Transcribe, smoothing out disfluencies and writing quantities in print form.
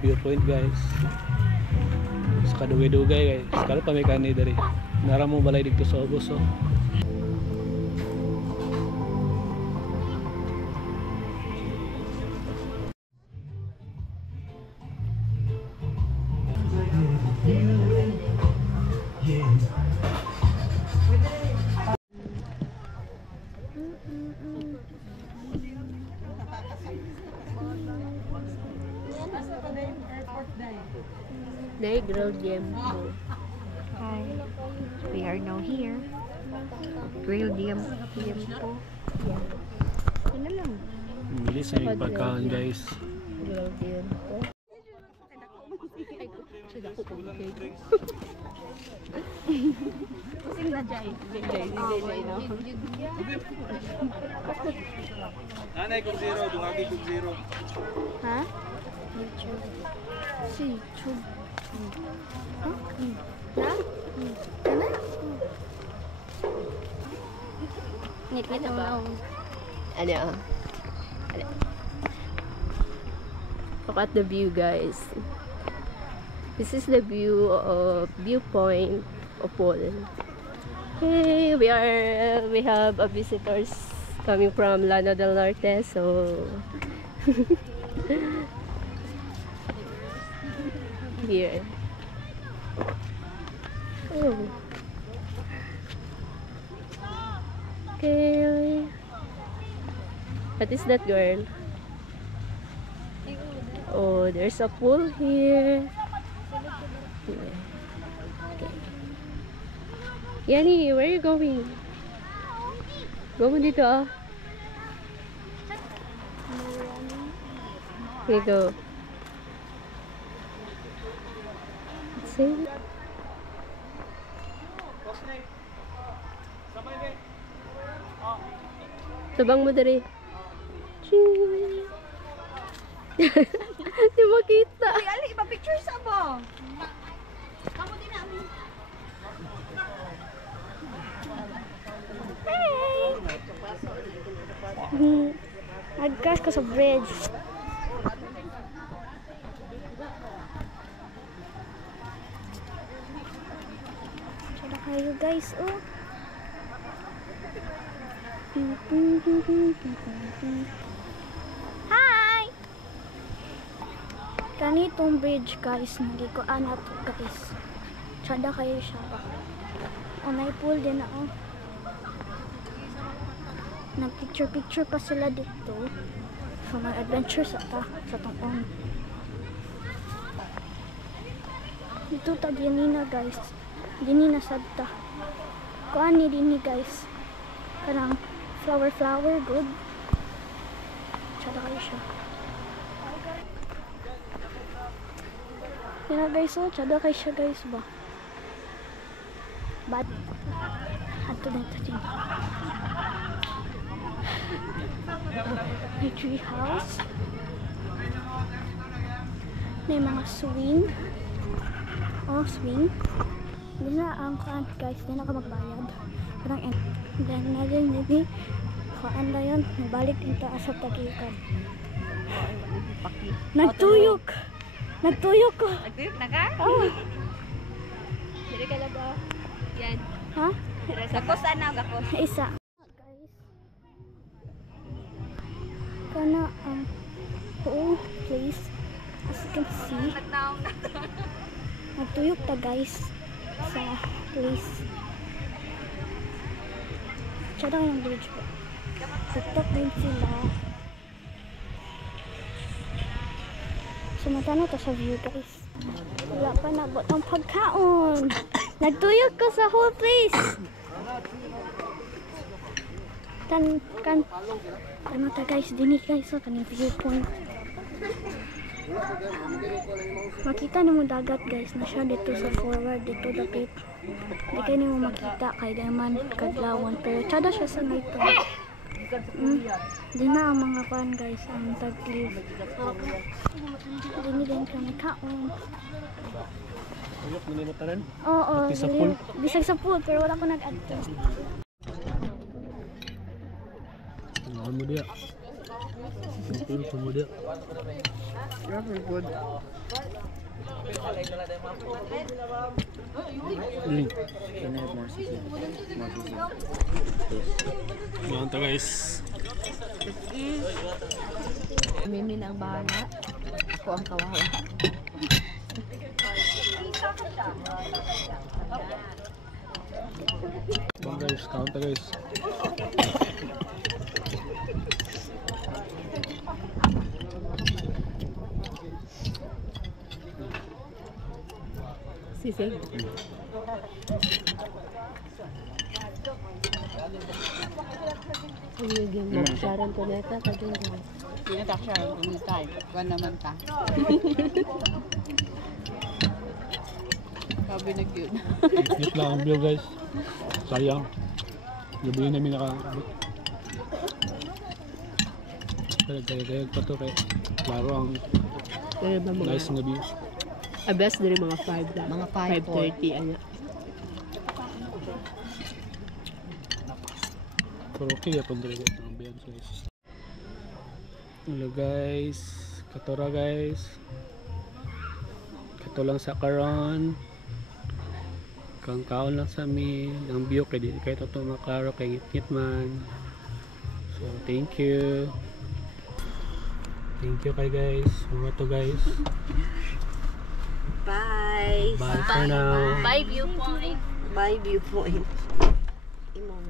viewpoint guys. Sa kadugay-dugay guys. Kala pa may kani dari. Nara mo balay dito sa ubos oh. They grilled yam. Hi, we are now here. Grilled yam po. Yeah. Ano lang? Bilis na yung pagkaon guys. Grilled yam po. Pusing na Jai. Jai no. Nanay kung zero, dumagi kung zero. Ha? YouTube. Si YouTube. Ha? Na? Kana? Ngit-ngit na ba? Ano? Look at the view guys. This is the view of viewpoint of Paul. Hey, we have a visitors coming from Lano del Norte, so here. Oh. Okay. What is that, girl? Oh, there's a pool here. Okay. Yanni, where are you going? Go mo dito ah. Here you go. Let's see. Tabang mo dari. Di makita. Ay, ali, ipa-picture sa mo. Kamu din namin. Hey! Nag-crash ko sa bridge. Tsada kayo guys, oh. Hi! Kanitong bridge guys, nagikuan na to guys. Tsada kayo siya ba? O may pool din na oh. Nag-picture-picture pa sila dito. So may adventure sa tong dito ta dinina guys. Dinina sadta. Kuan ni dini guys. Kanang flower good. Tsada kayo siya. Yan na guys, oh, tsada kayo siya guys ba? Bad. Ato na ito din. May tree house. May mga swing. Oh, swing. Hindi na ang kaan guys, hindi na ka magbayad. Parang then natin hindi kaan na yun. Nabalik dito sa tagikan. Nagtuyok! Nagtuyok ko! Nagtuyok na ka? Oh. Dili ka na ba? Yan. Ha? Gakos ana, gakos. Isa. Guys. Kana ang whole place. As you can see. Nagtuyok ta guys sa place. Tsada kayong bridge po. Tuktok din sila. Sumata na to sa view guys. Wala pa nabot ang pagkaon. Nagtuyok ko sa whole place. Ano ta guys, dinig guys sa kaning viewpoint. Makita ni mo dagat guys na siya dito sa forward dito dapit. Di kayo ni mo makita kay naman kadlawon pero tsada siya sa night time. Di na ang mga pan guys ang tag-live. Dini din kami kaon. Ayok mo ni mataran? Oo, Bisag sa pool? Bisag sa pool pero wala ko nag-add. Ano mo dia? Pero kemudian. Very good. Hmm. Can I have more seasoning? More seasoning. Yan to guys. Mimin ang bahala. Ako ang kawawa. Yan guys, count to guys. Sisig. Ang naging magsaran ko neta. Kagin ko. Pinatak siya kung time. One naman ta. Sabi na cute. Hit lang ang view guys. Sayang. Gabi namin nakaabot. Kaya pa to kay klaro ang Pero ba mga... nice nga view. Best dari mga 5 lang. Mga 5:30 anya. Pero okay ya pag dali ang ambience guys. Hello guys. Katora guys. Kato lang sa karon. Kang kaon lang sa amin. Ang view kay di kay to maklaro kay ngit man. So thank you. Thank you kay guys. Mga to guys. Bye. Bye for now. Bye viewpoint. Bye viewpoint. Imong